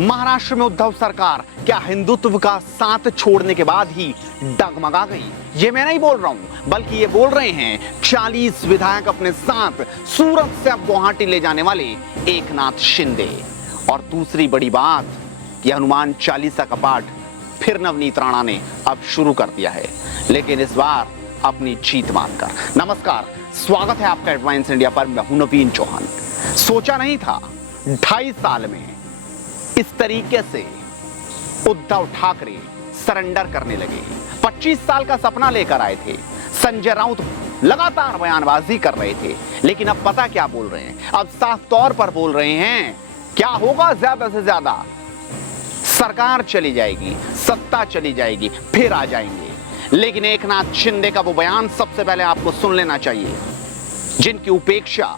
महाराष्ट्र में उद्धव सरकार क्या हिंदुत्व का साथ छोड़ने के बाद ही डगमगा गई? ये मैं नहीं बोल रहा हूं, बल्कि ये बोल रहे हैं 40 विधायक अपने साथ सूरत से अब गुवाहाटी ले जाने वाले एकनाथ शिंदे। और दूसरी बड़ी बात कि हनुमान चालीसा का पाठ फिर नवनीत राणा ने अब शुरू कर दिया है, लेकिन इस बार अपनी जीत मानकर। नमस्कार, स्वागत है आपका एडवांस इंडिया पर। मैं हूं नवीन चौहान। सोचा नहीं था 2.5 साल में इस तरीके से उद्धव ठाकरे सरेंडर करने लगे। 25 साल का सपना लेकर आए थे। संजय राउत लगातार बयानबाजी कर रहे थे, लेकिन अब पता क्या बोल रहे हैं? अब साफ तौर पर बोल रहे हैं क्या होगा, ज्यादा से ज्यादा सरकार चली जाएगी, सत्ता चली जाएगी, फिर आ जाएंगे। लेकिन एकनाथ शिंदे का वो बयान सबसे पहले आपको सुन लेना चाहिए, जिनकी उपेक्षा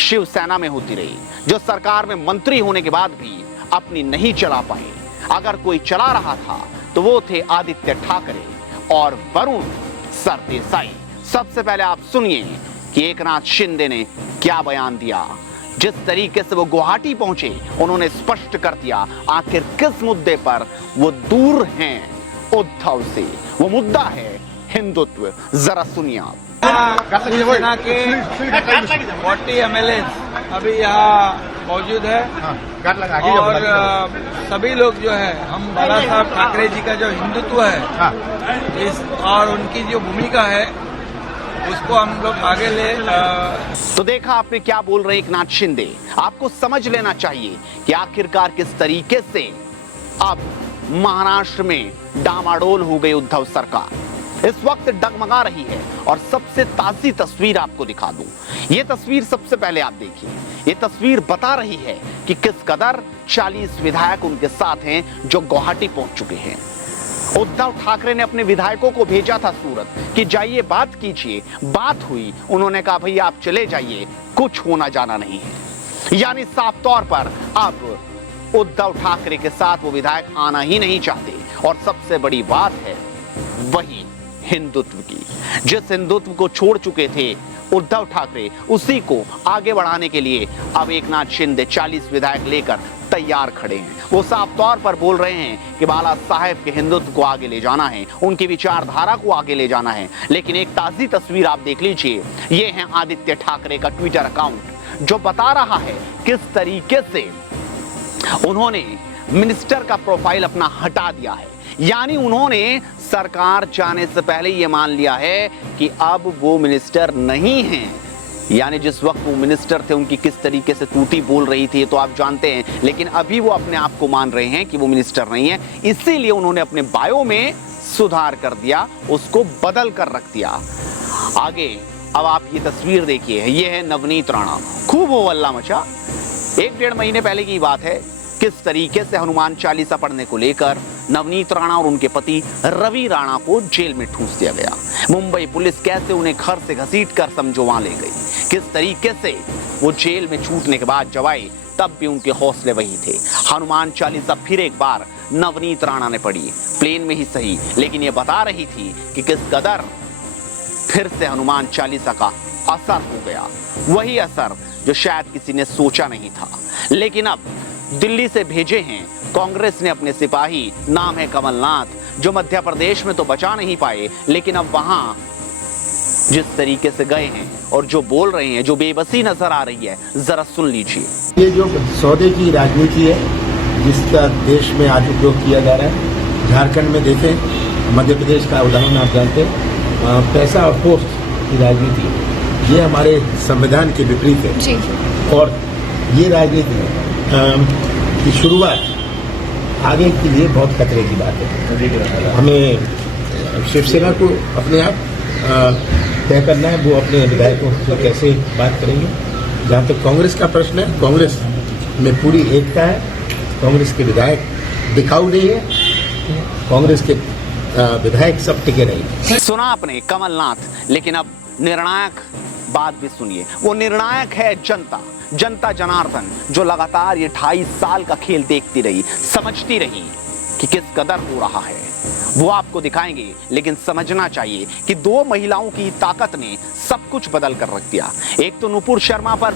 शिवसेना में होती रही, जो सरकार में मंत्री होने के बाद भी अपनी नहीं चला पाए। अगर कोई चला रहा था तो वो थे आदित्य ठाकरे और वरुण सरदेसाई। सबसे पहले आप सुनिए कि एकनाथ शिंदे ने क्या बयान दिया। जिस तरीके से वो गुवाहाटी पहुंचे, उन्होंने स्पष्ट कर दिया आखिर किस मुद्दे पर वो दूर हैं उद्धव से। वो मुद्दा है हिंदुत्व। जरा सुनिए आप। शिवसेना के 40 एमएलए अभी यहाँ मौजूद है और सभी लोग जो है, हम बाला साहब ठाकरे जी का जो हिंदुत्व है इस और उनकी जो भूमिका है उसको हम लोग आगे ले। तो देखा आपने क्या बोल रहे एकनाथ शिंदे। आपको समझ लेना चाहिए कि आखिरकार किस तरीके से अब महाराष्ट्र में डामाडोल हो गई उद्धव सरकार। इस वक्त डगमगा रही है और सबसे ताजी तस्वीर आपको दिखा दूं। यह तस्वीर सबसे पहले आप देखिए। यह तस्वीर बता रही है कि किस कदर 40 विधायक उनके साथ हैं जो गुवाहाटी पहुंच चुके हैं। उद्धव ठाकरे ने अपने विधायकों को भेजा था सूरत कि जाइए बात कीजिए। बात हुई, उन्होंने कहा भैया आप चले जाइए, कुछ होना जाना नहीं है। यानी साफ तौर पर अब उद्धव ठाकरे के साथ वो विधायक आना ही नहीं चाहते। और सबसे बड़ी बात है वही हिंदुत्व की। जिस हिंदुत्व को छोड़ चुके थे उद्धव ठाकरे, उसी को आगे बढ़ाने के लिए अब एकनाथ शिंदे 40 विधायक लेकर तैयार खड़े हैं। वो साफ तौर पर बोल रहे हैं कि बाला साहेब के हिंदुत्व को आगे ले जाना है, उनकी विचारधारा को आगे ले जाना है। लेकिन एक ताजी तस्वीर आप देख लीजिए। ये है आदित्य ठाकरे का ट्विटर अकाउंट, जो बता रहा है किस तरीके से उन्होंने मिनिस्टर का प्रोफाइल अपना हटा दिया है। यानी उन्होंने सरकार जाने से पहले यह मान लिया है कि अब वो मिनिस्टर नहीं हैं। यानी जिस वक्त वो मिनिस्टर थे उनकी किस तरीके से तूती बोल रही थी तो आप जानते हैं, लेकिन अभी वो अपने आप को मान रहे हैं कि वो मिनिस्टर नहीं है। इसीलिए उन्होंने अपने बायो में सुधार कर दिया, उसको बदल कर रख दिया। आगे अब आप ये तस्वीर देखिए। ये है नवनीत राणा। खूब हो हल्ला मचा। 1-1.5 महीने पहले की बात है, किस तरीके से हनुमान चालीसा पढ़ने को लेकर नवनीत राणा और उनके पति रवि राणा को जेल में ठूंस दिया गया। मुंबई पुलिस कैसे उन्हें घर से घसीट कर समझो वहां ले गई। किस तरीके से वो जेल में छूटने के बाद जब आए तब भी उनके हौसले वही थे। हनुमान चालीसा फिर एक बार नवनीत राणा ने पढ़ी, प्लेन में ही सही, लेकिन ये बता रही थी कि किस कदर फिर से हनुमान चालीसा का असर हो गया। वही असर जो शायद किसी ने सोचा नहीं था। लेकिन अब दिल्ली से भेजे हैं कांग्रेस ने अपने सिपाही, नाम है कमलनाथ, जो मध्य प्रदेश में तो बचा नहीं पाए, लेकिन अब वहां जिस तरीके से गए हैं और जो बोल रहे हैं, जो बेबसी नजर आ रही है, जरा सुन लीजिए। ये जो सौदे की राजनीति है जिसका देश में आज उपयोग किया जा रहा है, झारखंड में देखें, मध्य प्रदेश का उदाहरण आप जानते हैं, पैसा और पोस्ट की राजनीति, ये हमारे संविधान के विपरीत है। और ये राजनीति की शुरुआत आगे के लिए बहुत खतरे की बात है। हमें शिवसेना को अपने आप तय करना है, वो अपने विधायकों से कैसे बात करेंगे। जहाँ तक कांग्रेस का प्रश्न है, कांग्रेस में पूरी एकता है, कांग्रेस के विधायक दिखाऊ नहीं है, कांग्रेस के विधायक सब टिके नहीं। सुना आपने कमलनाथ, लेकिन अब निर्णायक बात भी सुनिए। वो निर्णायक है जनता, जनता जनार्दन, जो लगातार ये 2.5 साल का खेल देखती रही, समझती रही कि किस कदर हो रहा है। वो आपको दिखाएंगे, लेकिन समझना चाहिए कि 2 महिलाओं की ताकत ने सब कुछ बदल कर रख दिया। एक तो नुपुर शर्मा पर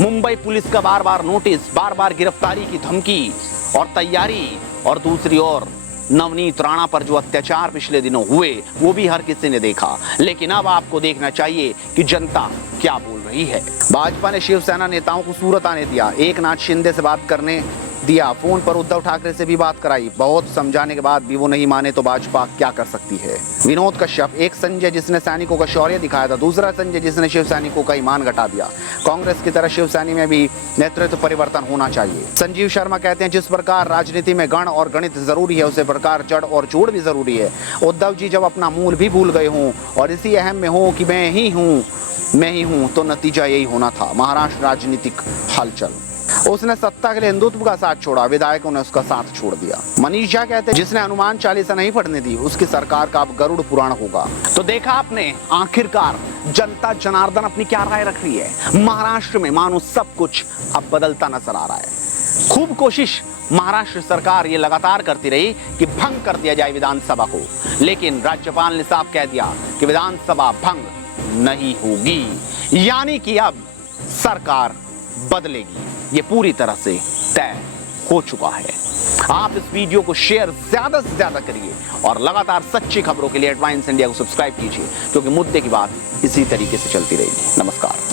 मुंबई पुलिस का बार बार नोटिस, बार बार गिरफ्तारी की धमकी और तैयारी, और दूसरी ओर नवनीत राणा पर जो अत्याचार पिछले दिनों हुए वो भी हर किसी ने देखा। लेकिन अब आपको देखना चाहिए कि जनता क्या बोल रही है। भाजपा ने शिवसेना नेताओं को सूरत आने दिया, एकनाथ शिंदे से बात करने दिया, फोन पर उद्धव ठाकरे से भी बात कराई। बहुत समझाने के बाद भी वो नहीं माने तो भाजपा क्या कर सकती है। विनोद कश्यप, एक संजय जिसने सैनिकों का शौर्य दिखाया था, दूसरा संजय जिसने शिव सैनिकों का ईमान घटा दिया। कांग्रेस की तरह शिवसेना में भी नेतृत्व परिवर्तन होना चाहिए। संजीव शर्मा कहते हैं जिस प्रकार राजनीति में गण और गणित जरूरी है उसी प्रकार जड़ और जोड़ भी जरूरी है। उद्धव जी जब अपना मूल भी भूल गए हों और इसी अहम में हो कि मैं ही हूं तो नतीजा यही होना था। महाराष्ट्र राजनीतिक हलचल, उसने सत्ता के लिए हिंदुत्व का साथ छोड़ा, विधायकों ने उसका साथ छोड़ दिया। मनीष झा कहते हैं जिसने हनुमान चालीसा नहीं पढ़ने दी उसकी सरकार का अब गरुड़ पुराण होगा। तो देखा आपने, आखिरकार जनता जनार्दन अपनी क्या राय रख रही है। महाराष्ट्र में मानो सब कुछ अब बदलता नजर आ रहा है। खूब कोशिश महाराष्ट्र सरकार ये लगातार करती रही कि भंग कर दिया जाए विधानसभा को, लेकिन राज्यपाल ने साफ कह दिया कि विधानसभा भंग नहीं होगी, यानी कि अब सरकार बदलेगी। ये पूरी तरह से तय हो चुका है। आप इस वीडियो को शेयर ज्यादा से ज्यादा करिए और लगातार सच्ची खबरों के लिए एडवांस इंडिया को सब्सक्राइब कीजिए, क्योंकि मुद्दे की बात इसी तरीके से चलती रहेगी। नमस्कार।